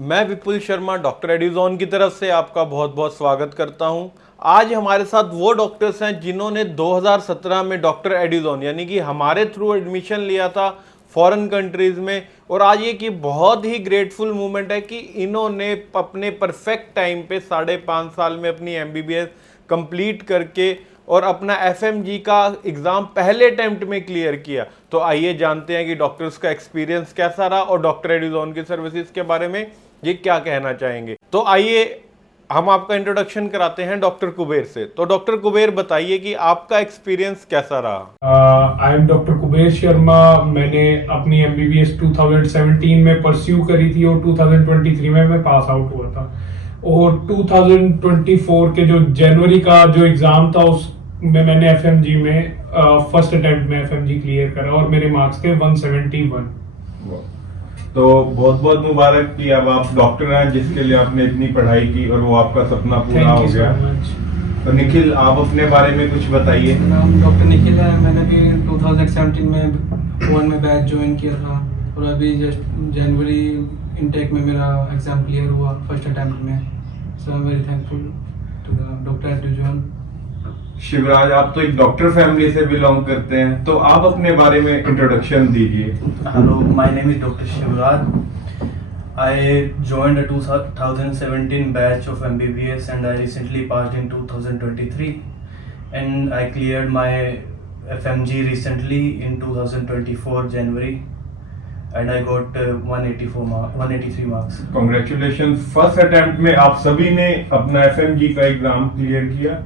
मैं विपुल शर्मा डॉक्टर एड्यूजोन की तरफ से आपका बहुत बहुत स्वागत करता हूं। आज हमारे साथ वो डॉक्टर्स हैं जिन्होंने 2017 में डॉक्टर एड्यूजोन यानी कि हमारे थ्रू एडमिशन लिया था फॉरेन कंट्रीज में, और आज ये कि बहुत ही ग्रेटफुल मूवमेंट है कि इन्होंने अपने परफेक्ट टाइम पे 5.5 साल में अपनी MBBS कंप्लीट करके और अपना FMG का एग्ज़ाम पहले अटेम्प्ट में क्लियर किया। तो आइए जानते हैं कि डॉक्टर्स का एक्सपीरियंस कैसा रहा और डॉक्टर एड्यूजोन की सर्विसेज के बारे में ये क्या कहना चाहेंगे। तो आइए हम आपका इंट्रोडक्शन कराते हैं डॉक्टर कुबेर से। तो डॉक्टर कुबेर बताइए कि आपका एक्सपीरियंस कैसा रहा। I am doctor Kuber Sharma. मैंने अपनी MBBS 2017 में परस्यू करी थी और 2023 में मैं पास आउट हुआ था, और 2024 के जो जनवरी का जो एग्जाम था उसमें मैंने FMG में फर्स्ट अटेम्प्ट में FMG क्लियर करा और मेरे मार्क्स थे 171। तो बहुत बहुत मुबारक कि अब आप डॉक्टर हैं जिसके लिए आपने इतनी पढ़ाई की और वो आपका सपना पूरा हो गया। तो निखिल, आप अपने बारे में कुछ बताइए। मेरा नाम डॉक्टर निखिल है। मैंने भी 2017 में 1 में बैच ज्वाइन किया था और अभी जस्ट जनवरी इनटेक में मेरा एग्जाम क्लियर हुआ फर्स्ट अटेम्प्ट में। So I am very thankful to the doctor Eduzone. Shivraj, आप तो एक डॉक्टर फैमिली से बिलोंग करते हैं, तो आप अपने बारे में इंट्रोडक्शन दीजिए। Hello, my name is Dr. Shivraj. I joined the 2017 batch of MBBS and I recently passed in 2023, and I cleared my FMG recently in 2024 January and I got 183 marks. Congratulations, first attempt में आप सभी ने अपना FMG का exam clear किया।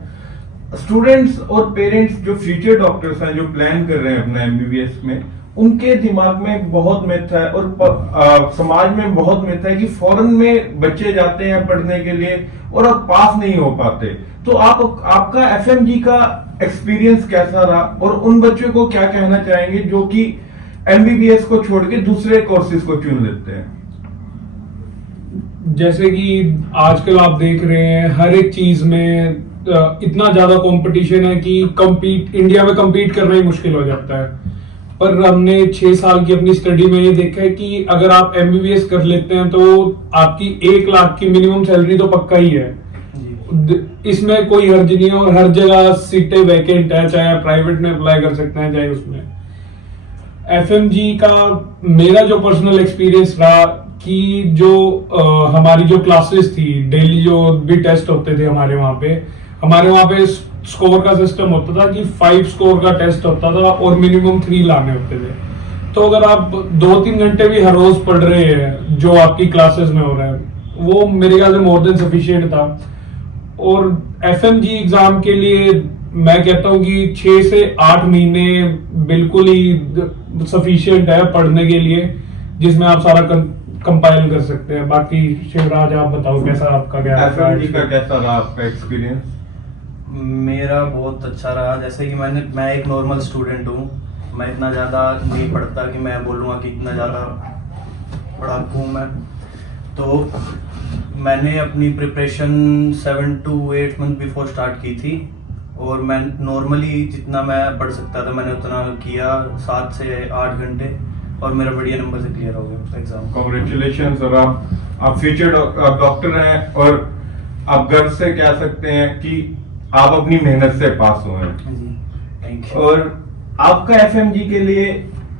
Students और parents जो future doctors हैं, जो प्लान कर रहे हैं अपना MBBS में, उनके दिमाग में बहुत मिथ है और समाज में बहुत मिथ है कि फॉरेन में बच्चे जाते हैं पढ़ने के लिए और अब पास नहीं हो पाते। तो आपका FMG का एक्सपीरियंस कैसा रहा और उन बच्चों को क्या कहना चाहेंगे जो कि MBBS को छोड़ के दूसरे कोर्सेज को चुन लेते हैं? जैसे कि आजकल आप देख रहे हैं हर एक चीज में इतना ज्यादा कंपटीशन है कि इंडिया में compete करना ही मुश्किल हो जाता है। पर हमने 6 साल की अपनी स्टडी में ये देखा है कि अगर आप MBBS कर लेते हैं तो आपकी 1 लाख की मिनिमम सैलरी तो पक्का ही है। इसमें कोई हर्ज नहीं है और हर जगह सीटें वैकेंट है, चाहे आप प्राइवेट में अप्लाई कर सकते हैं चाहे उसमें। FMG का मेरा जो पर्सनल एक्सपीरियंस रहा कि जो हमारी जो क्लासेस थी, डेली जो भी टेस्ट होते थे हमारे वहाँ पे स्कोर का सिस्टम होता था कि 5 स्कोर का टेस्ट होता था और मिनिमम 3 लाने होते थे। तो अगर आप 2-3 घंटे भी हर रोज पढ़ रहे हैं जो आपकी क्लासेस में हो रहा है, वो मेरे ख्याल से मोर देन सफिशिएंट था। और FMG एग्जाम के लिए मैं कहता हूँ कि 6 से 8 महीने बिल्कुल ही सफिशिएंट है पढ़ने के लिए, जिसमें आप सारा कंपाइल कर सकते हैं। बाकी शिवराज आप बताओ कैसा आपका FMG का कैसा रहा आपका एक्सपीरियंस? मेरा बहुत अच्छा रहा। जैसे कि मैं एक नॉर्मल स्टूडेंट हूँ, मैं इतना ज़्यादा नहीं पढ़ता कि मैं बोलूँगा कि इतना ज़्यादा पढ़ाकू हूँ मैं। तो मैंने अपनी preparation 7 to 8 month before start की थी और मैं नॉर्मली जितना मैं पढ़ सकता था मैंने उतना किया, 7 से 8 घंटे, और मेरा बढ़िया नंबर से क्लियर हो गया एग्जाम। कांग्रेचुलेशंस। और आप फ्यूचर डॉक्टर हैं और आप गर्व से कह सकते हैं कि आप अपनी मेहनत से पास हुए हैं। Thank you. और आपका FMG के लिए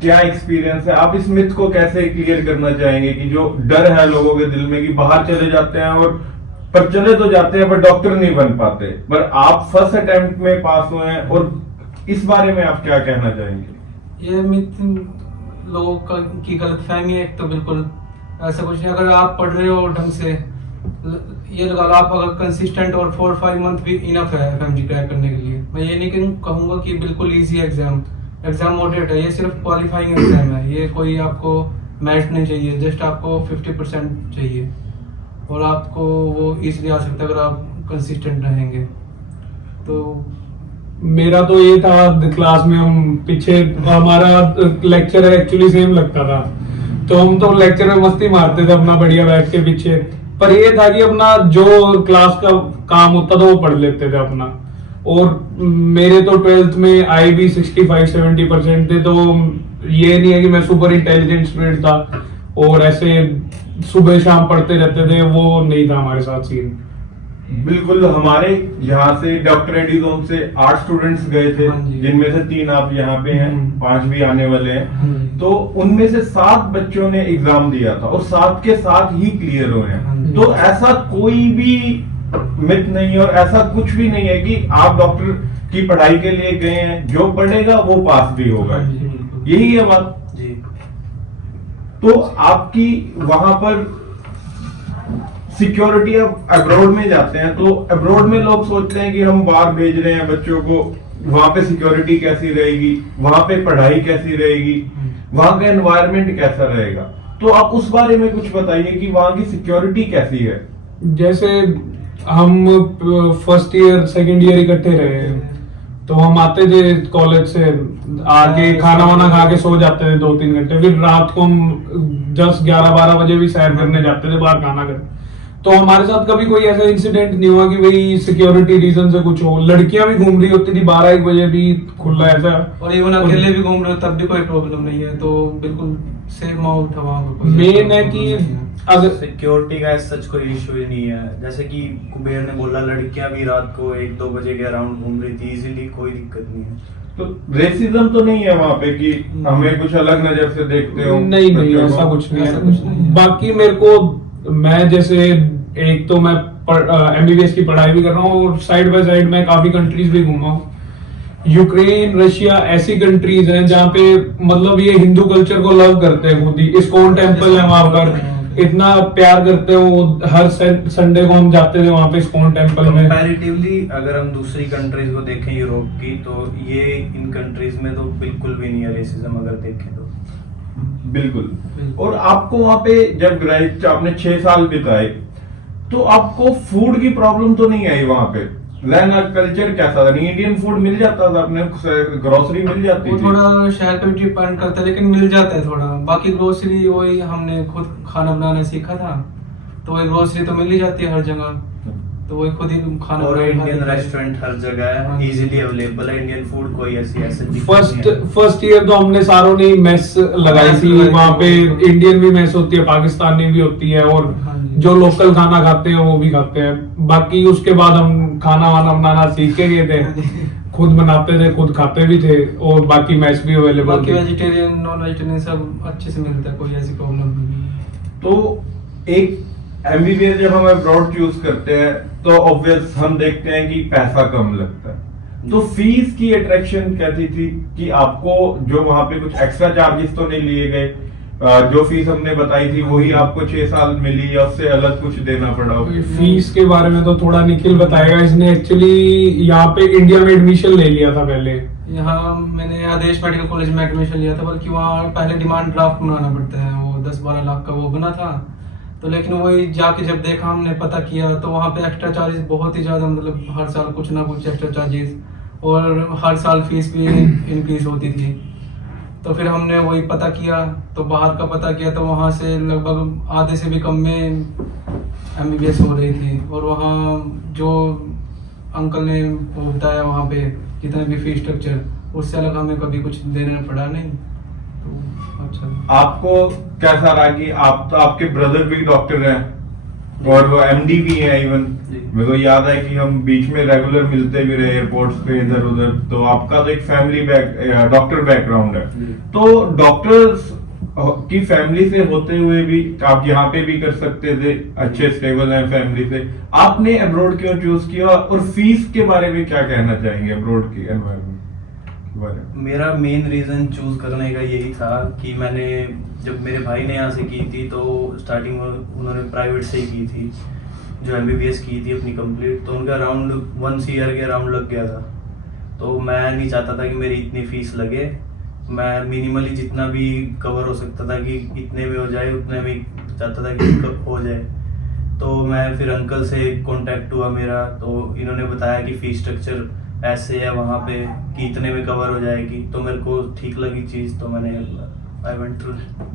क्या एक्सपीरियंस है? आप इस मिथ को कैसे क्लियर करना चाहेंगे कि जो डर है लोगों के दिल में कि बाहर चले जाते हैं और पर चले तो जाते हैं पर डॉक्टर नहीं बन पाते, पर आप फर्स्ट अटेम्प्ट में पास हुए हैं, और इस बारे में आप क्या कहना चाहेंगे? ये मिथ लोगों की गलतफहमी है। एक तो बिल्कुल ऐसा कुछ नहीं। अगर आप पढ़ रहे हो ढंग से, ये लगा लो आप अगर कंसिस्टेंट और 4-5 मंथ भी इनफ है FMG क्रैक करने के लिए। मैं ये नहीं कहूँगा कि बिल्कुल इजी एग्जाम मॉडरेट है। ये सिर्फ क्वालिफाइंग एग्जाम है, ये कोई आपको मेरिट नहीं चाहिए, जस्ट आपको 50% चाहिए और आपको वो इजीली आ सकता है अगर आप कंसिस्टेंट रहेंगे। तो मेरा तो ये था, क्लास में हम पीछे हमारा लेक्चर एक्चुअली सेम लगता था, तो हम तो लेक्चर में मस्ती मारते थे अपना बढ़िया बैठ के पीछे। पर ये था कि अपना जो क्लास का काम होता था वो पढ़ लेते थे अपना। और मेरे तो 12th में आई भी 65-70% थे, तो ये नहीं है कि मैं सुपर इंटेलिजेंट स्टूडेंट था। और ऐसे सुबह शाम पढ़ते रहते थे, वो नहीं था हमारे साथ सीन। बिल्कुल। हमारे यहाँ से डॉक्टर एडिजोन से 8 स्टूडेंट्स गए थे, हाँ जी। जिनमें से 3 आप यहाँ पे हैं, 5 भी आने वाले हैं। हम्म। तो उनमें से 7 बच्चों ने एग्जाम दिया था और 7 के 7 ही क्लियर हुए हाँ हैं। जी। तो ऐसा कोई भी मिथ नहीं है और ऐसा कुछ भी नहीं है कि आप डॉक्टर की पढ़ाई के लिए गए हैं, जो पढ़ेगा वो पास भी होगा। हाँ जी, बिल्कुल। यही है बात। जी। तो आपकी वहां पर सिक्योरिटी, आप अब्रॉड में जाते हैं तो अब्रॉड में लोग सोचते हैं कि हम बाहर भेज रहे हैं बच्चों को, वहां पे सिक्योरिटी कैसी रहेगी, वहां पे पढ़ाई कैसी रहेगी, वहां का एनवायरनमेंट कैसा रहेगा। तो आप उस बारे में कुछ बताइए कि वहां की सिक्योरिटी कैसी है। जैसे हम फर्स्ट ईयर सेकंड ईयर इकट्ठे रहे, तो हम आते थे कॉलेज से, आके खाना वाना खा के सो जाते थे 2-3 घंटे, फिर रात को हम 10-11-12 बजे भी सैर करने जाते थे बाहर खाना कर। तो हमारे साथ कभी कोई ऐसा इंसिडेंट नहीं हुआ कि भाई सिक्योरिटी रीजन से कुछ हो। लड़कियां भी घूम रही होती थी 12-1 बजे भी खुला ऐसा। और इवन अकेले भी घूम रहे हो तब भी कोई प्रॉब्लम नहीं है, तो बिल्कुल सेफ माहौल था वहाँ पर। मेन है कि अगर सिक्योरिटी का सच कोई इशू ही नहीं है। जैसे कि कुबेर ने बोला, लड़कियां भी रात को 1-2 बजे के अराउंड घूम रही थी इजीली, कोई दिक्कत नहीं है। तो रेसिज्म तो नहीं है वहां पे कि हमें कुछ अलग नजर से देखते हो? नहीं नहीं, बच्चों को? ऐसा कुछ नहीं ऐसा कुछ नहीं है। है। बाकी मेरे को, मैं जैसे एक तो मैं एमबीबीएस की पढ़ाई भी कर रहा हूँ और साइड बाय साइड मैं काफी कंट्रीज भी घूमा हूँ। यूक्रेन, रशिया ऐसी कंट्रीज हैं जहाँ पे मतलब ये हिंदू कल्चर को लव करते हैं खुद ही। इस्कॉन टेम्पल है वहां पर, इतना प्यार करते हो। हर संडे को हम जाते थे वहां पे इस्कॉन टेम्पल में। कंपैरेटिवली अगर हम दूसरी कंट्रीज को देखें यूरोप की, तो ये इन कंट्रीज में तो बिल्कुल भी नहीं है रेसिज्म अगर देखें तो। बिल्कुल। और आपको वहां पे जब ग्रेजुएट आपने 6 साल बिताए, तो आपको फूड की प्रॉब्लम तो नहीं आई वहां पे? रहना कल्चर कैसा था? इंडियन फूड मिल जाता था, अपने ग्रोसरी मिल जाती वो थी? थोड़ा शहर पे डिपेंड करता है, लेकिन मिल जाता है थोड़ा। बाकी ग्रोसरी वही हमने खुद खाना बनाना सीखा था, तो वही ग्रोसरी तो मिल ही जाती है हर जगह, तो वही खुद ही खाना और बना इंडियन लेते हैं। रेस्टोरेंट हर जगह हाँ। है, इजीली अवेलेबल है इंडियन फूड, कोई ऐसी ऐसे दिक्कत नहीं है। फर्स्ट ईयर तो हमने सारों ने मेस लगाई मेस थी। लगाई थी। वहां पे इंडियन भी मेस होती है, पाकिस्तानी भी होती है, और हाँ जी। जो लोकल खाना खाते हैं वो भी खाते हैं। बाकी उसके बाद हम खाना वाना बनाना सीख के गए थे, खुद बनाते थे, खुद खाते भी थे, और बाकी मेस भी अवेलेबल बाकी थी। वेजिटेरियन नॉन वेजिटेरियन सब अच्छे से मिलता है, कोई ऐसी प्रॉब्लम नहीं है। तो एक एमबीबीएस जब हम अब्रॉड चूज करते हैं तो ऑब्वियस हम देखते हैं कि पैसा कम लगता है। तो फीस की अट्रैक्शन कैसी थी कि आपको जो वहां पे कुछ एक्स्ट्रा चार्जेस तो नहीं लिए गए? जो फीस हमने बताई थी वही आपको 6 साल मिली या उससे अलग कुछ देना पड़ा? फीस के बारे में तो थोड़ा निखिल बताएगा। इसने एक्चुअली यहाँ पे इंडिया में एडमिशन ले लिया था पहले। यहाँ मैंने आदेश मेडिकल कॉलेज में एडमिशन लिया था, बल्कि वहाँ पहले डिमांड ड्राफ्ट बनाना पड़ता है, वो 10-12 लाख का वो बना था। तो लेकिन वही जाके जब देखा, हमने पता किया, तो वहाँ पे एक्स्ट्रा चार्जेस बहुत ही ज़्यादा, मतलब हर साल कुछ ना कुछ एक्स्ट्रा चार्जेस, और हर साल फीस भी इंक्रीज होती थी। तो फिर हमने वही पता किया, तो बाहर का पता किया, तो वहाँ से लगभग आधे से भी कम में एमबीबीएस हो रही थी। और वहाँ जो अंकल ने वो बताया, वहाँ पे जितना भी फीस स्ट्रक्चर, उससे अलग हमें कभी कुछ देना पड़ा नहीं। तो अच्छा। आपको कैसा रहा कि आप तो, आपके ब्रदर भी डॉक्टर हैं और वो एमडी भी है इवन? जी। मेरे को याद है कि हम बीच में रेगुलर मिलते भी रहे एयरपोर्ट्स पे इधर उधर। तो आपका तो एक फैमिली डॉक्टर बैकग्राउंड है। जी। तो डॉक्टर्स की फैमिली से होते हुए भी आप यहाँ पे भी कर सकते थे, अच्छे स्टेबल हैं फैमिली से, आपने अब्रॉड क्यों चूज किया? और फीस के बारे में क्या कहना चाहेंगे अब्रॉड की एनवायरनमेंट के बारे में? मेरा मेन रीजन चूज करने का यही था कि मैंने, जब मेरे भाई ने यहाँ से की थी तो स्टार्टिंग में उन्होंने प्राइवेट से ही की थी, जो एमबीबीएस की थी अपनी कंप्लीट, तो उनका अराउंड 1 ईयर के अराउंड लग गया था। तो मैं नहीं चाहता था कि मेरी इतनी फीस लगे, मैं मिनिमली जितना भी कवर हो सकता था कि इतने में हो जाए, उतने में चाहता था कि हो जाए। तो मैं फिर अंकल से कांटेक्ट हुआ मेरा, तो इन्होंने बताया कि फीस स्ट्रक्चर ऐसे है वहाँ पे कि इतने में कवर हो जाएगी। तो मेरे को ठीक लगी चीज़, तो मैंने आई वेंट थ्रू।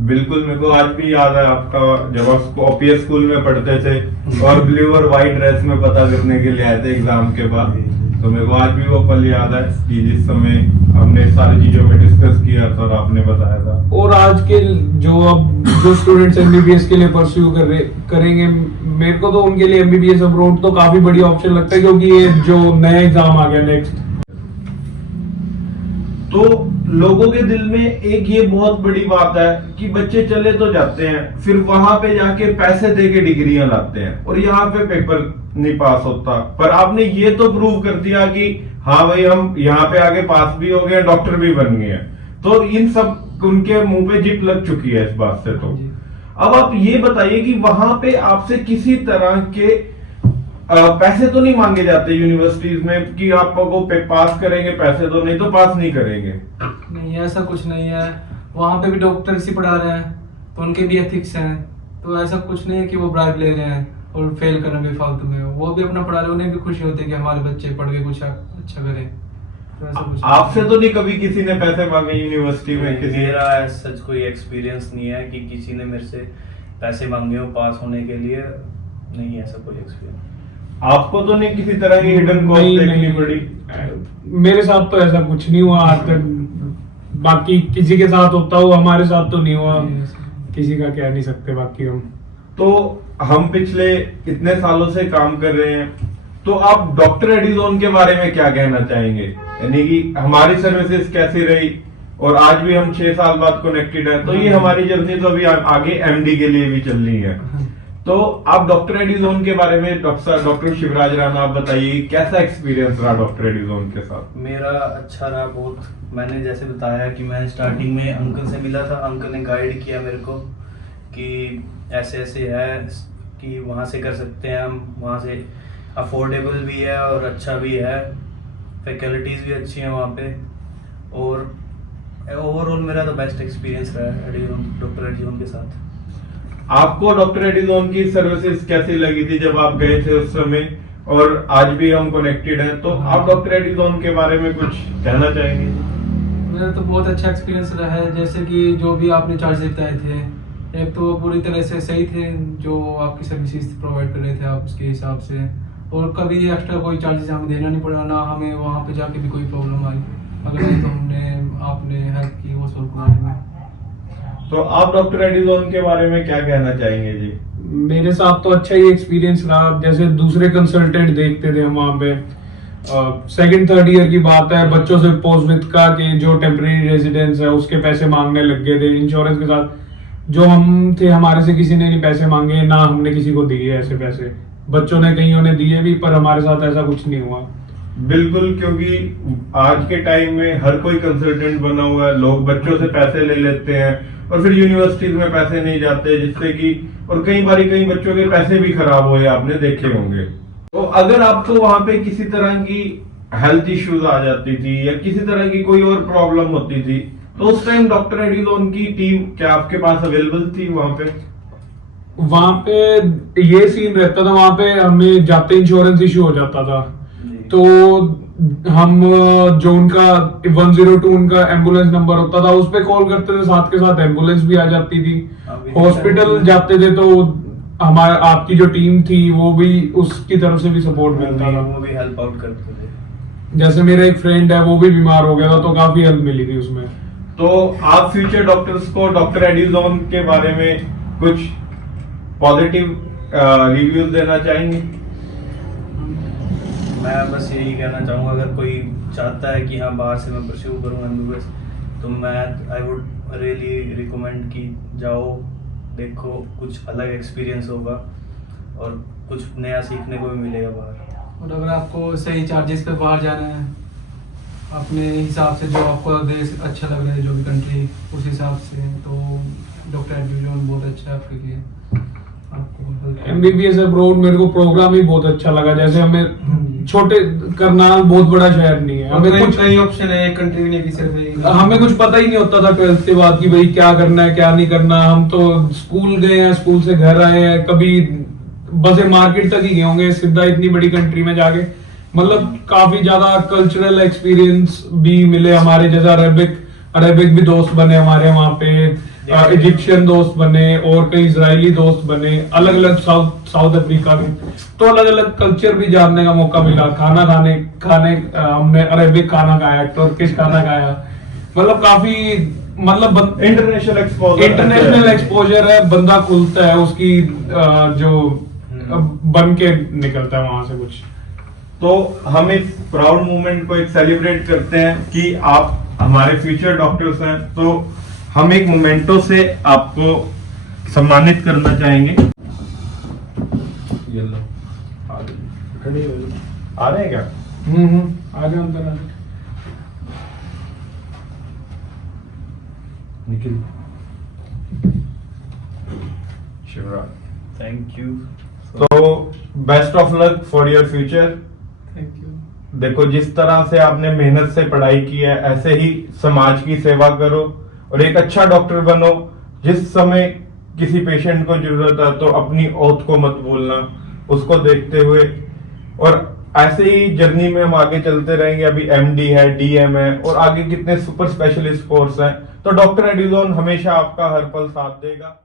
बिल्कुल, मेरे को आज भी याद है आपका, जब आप ओपीएस स्कूल में पढ़ते थे और ब्लू और व्हाइट ड्रेस में पता करने के लिए आए थे एग्जाम के बाद। तो मेरे को आज भी वो पल याद है कि जिस समय हमने सारी चीजों में डिस्कस किया था और आपने बताया था। और आज के जो स्टूडेंट्स एमबीबीएस के लिए परस्यू करेंगे, मेरे को तो उनके लिए एमबीबीएस अब्रॉड तो काफी बढ़िया ऑप्शन लगता है, क्योंकि ये जो नया एग्जाम आ गया नेक्स्ट, तो लोगों के दिल में एक ये बहुत बड़ी बात है कि बच्चे चले तो जाते हैं, फिर वहां पे जाके पैसे दे के डिग्रियां लाते हैं और यहाँ पे पेपर नहीं पास होता। पर आपने ये तो प्रूव कर दिया कि हाँ भाई हम यहाँ पे आके पास भी हो गए, डॉक्टर भी बन गए हैं, तो इन सब उनके मुंह पे जिप लग चुकी है इस बात से। तो अब आप ये बताइए कि वहां पे आपसे किसी तरह के पैसे तो नहीं मांगे जाते यूनिवर्सिटीज में कि आपको पास करेंगे पैसे दो, नहीं तो पास नहीं करेंगे? नहीं, ऐसा कुछ नहीं है। वहाँ पे भी डॉक्टर इसी पढ़ा रहे हैं तो उनके भी एथिक्स हैं, तो ऐसा कुछ नहीं है कि वो ब्राइब ले रहे हैं और फेल कर रहे हैं फालतू में। वो भी अपना पढ़ा रहे हैं, उन्हें भी खुशी होती है कि हमारे बच्चे पढ़ के कुछ अच्छा करें। तो ऐसा कुछ आपसे तो नहीं कभी किसी ने पैसे मांगे यूनिवर्सिटी में? किसी मेरा सच कोई एक्सपीरियंस नहीं है कि किसी ने मेरे से पैसे मांगे हो पास होने के लिए, नहीं है ऐसा कोई एक्सपीरियंस। आपको तो नहीं किसी तरह की हिडन कॉस्ट देखनी पड़ी? मेरे साथ तो ऐसा कुछ नहीं हुआ आज तक, बाकी किसी के साथ होता हो, हमारे साथ तो नहीं हुआ, किसी का कह नहीं सकते बाकी हम। तो हम पिछले इतने सालों से काम कर रहे हैं, तो आप डॉक्टर एडिजोन के बारे में क्या कहना चाहेंगे? यानी कि हमारी सर्विसेज कैसी रही और आज भी हम 6 साल बाद कनेक्टेड हैं, तो ये हमारी जर्नी तो अभी आगे एमडी के लिए भी चल रही है। तो आप डॉक्टर एडिजोन के बारे में डॉक्टर शिवराज राणा आप बताइए, कैसा एक्सपीरियंस रहा डॉक्टर एडिजोन के साथ? मेरा अच्छा रहा बहुत। मैंने जैसे बताया कि मैं स्टार्टिंग में अंकल से मिला था, अंकल ने गाइड किया मेरे को कि ऐसे ऐसे है कि वहाँ से कर सकते हैं हम, वहाँ से अफोर्डेबल भी है और अच्छा भी है, फैकल्टीज़ भी अच्छी हैं वहाँ पे। और ओवरऑल मेरा तो बेस्ट एक्सपीरियंस रहा है डॉक्टर एडिजोन के साथ। आपको डॉक्टर एडिजोन की सर्विसेज कैसी लगी थी जब आप गए थे उस समय, और आज भी हम कनेक्टेड हैं, तो आप डॉक्टर एडिजोन के बारे में कुछ कहना चाहेंगे? मेरा तो बहुत अच्छा एक्सपीरियंस रहा है। जैसे कि जो भी आपने चार्जेस बताए थे, एक तो पूरी तरह से सही थे, जो आपकी सर्विसेज प्रोवाइड कर रहे थे आप उसके हिसाब से, और कभी एक्स्ट्रा कोई चार्जेस हमें देना नहीं पड़ा, ना हमें वहाँ पे जाके भी कोई प्रॉब्लम आई। अगर नहीं तो आपने हेल्प की वो सोल्व करने में। तो आप डॉक्टर एडिजोन के बारे में क्या कहना चाहेंगे जी? मेरे साथ तो अच्छा ही एक्सपीरियंस रहा। जैसे दूसरे कंसल्टेंट देखते थे हम वहाँ पे, सेकंड थर्ड ईयर की बात है, बच्चों से पोस्ट विद का कि जो टेम्परेरी रेजिडेंस है उसके पैसे मांगने लग गए थे इंश्योरेंस के साथ। जो हम थे हमारे से किसी ने नहीं पैसे मांगे, ना हमने किसी को दिए ऐसे पैसे। बच्चों ने कईयों ने दिए भी, पर हमारे साथ ऐसा कुछ नहीं हुआ। बिल्कुल, क्योंकि आज के टाइम में हर कोई कंसल्टेंट बना हुआ है, लोग बच्चों से पैसे ले लेते हैं और फिर यूनिवर्सिटीज में पैसे नहीं जाते, जिससे कि और कई बार कई बच्चों के पैसे भी खराब हुए, आपने देखे होंगे। तो अगर आपको वहां पे किसी तरह की हेल्थ इश्यूज आ जाती थी या किसी तरह की कोई और प्रॉब्लम होती थी, तो उस टाइम डॉक्टर एडिजोन की टीम क्या आपके पास अवेलेबल थी वहां पे? वहां पे ये सीन रहता था, वहां पे हमें जाते इंश्योरेंस इशू हो जाता था, तो हम जो उनका 102 उनका एम्बुलेंस नंबर होता था उस पे कॉल करते थे, साथ के साथ एम्बुलेंस भी आ जाती थी। हॉस्पिटल जाते थे तो हमारा आपकी जो टीम थी वो भी उसकी तरफ से भी सपोर्ट मिलता था, वो भी हेल्प आउट करते थे। जैसे मेरा एक फ्रेंड है वो भी बीमार हो गया था तो काफी हेल्प मिली थी उसमें। तो आप फ्यूचर डॉक्टर्स को डॉक्टर एडिजोन के बारे में कुछ पॉजिटिव रिव्यूज देना चाहेंगे? मैं बस यही कहना चाहूँगा, अगर कोई चाहता है कि हाँ बाहर से मैं परस्यू करूँ एमबीबीएस, तो मैं आई वुड रियली रिकमेंड कि जाओ, देखो, कुछ अलग एक्सपीरियंस होगा और कुछ नया सीखने को भी मिलेगा बाहर। और अगर आपको सही चार्जेस पे बाहर जाना है, अपने हिसाब से जो आपको देश अच्छा लग रहा है, जो भी कंट्री, उस हिसाब से, तो डॉक्टर एडिजोन बहुत अच्छा है आपके लिए। एमबीबीएस अब्रॉड मेरे को प्रोग्राम ही बहुत अच्छा लगा। जैसे हमें छोटे करनाल बहुत बड़ा शहर नहीं है, हमें कुछ नई ऑप्शन है, एक कंट्री नहीं कि सिर्फ हमें कुछ पता ही नहीं होता था 12th के बाद कि भाई क्या करना है क्या नहीं करना। हम तो स्कूल गए हैं, स्कूल से घर आए हैं, कभी बस मार्केट तक ही गए होंगे, सीधा इतनी बड़ी कंट्री में जाके मतलब काफी ज्यादा कल्चरल एक्सपीरियंस भी मिले हमारे। जैसा अरेबिक भी दोस्त बने हमारे वहाँ पे, इजिप्शियन दोस्त बने और कई इजरायली दोस्त बने, अलग अलग साउथ अफ्रीका के, तो अलग अलग कल्चर भी जानने का मौका मिला। खाना खाने हमने अरेबिक खाना खाया, तुर्किश खाना खाया, मतलब काफी मतलब इंटरनेशनल एक्सपोजर है, बंदा खुलता है, उसकी जो बन के निकलता है वहां से कुछ। तो हम इस प्राउड मूवमेंट को एक सेलिब्रेट करते हैं कि आप हमारे फ्यूचर डॉक्टर्स हैं, तो हम एक मोमेंटो से आपको सम्मानित करना चाहेंगे। ये लो, आ रहे हैं क्या? आगे अंदर आ जाओ। Nikhil, Shivraj, thank you. तो best of luck for your future. Thank you. देखो, जिस तरह से आपने मेहनत से पढ़ाई की है, ऐसे ही समाज की सेवा करो और एक अच्छा डॉक्टर बनो। जिस समय किसी पेशेंट को जरूरत है तो अपनी औत को मत भूलना, उसको देखते हुए। और ऐसे ही जर्नी में हम आगे चलते रहेंगे। अभी एमडी है, डीएम है और आगे कितने सुपर स्पेशलिस्ट कोर्स हैं, तो डॉक्टर एडिजोन हमेशा आपका हर पल साथ देगा।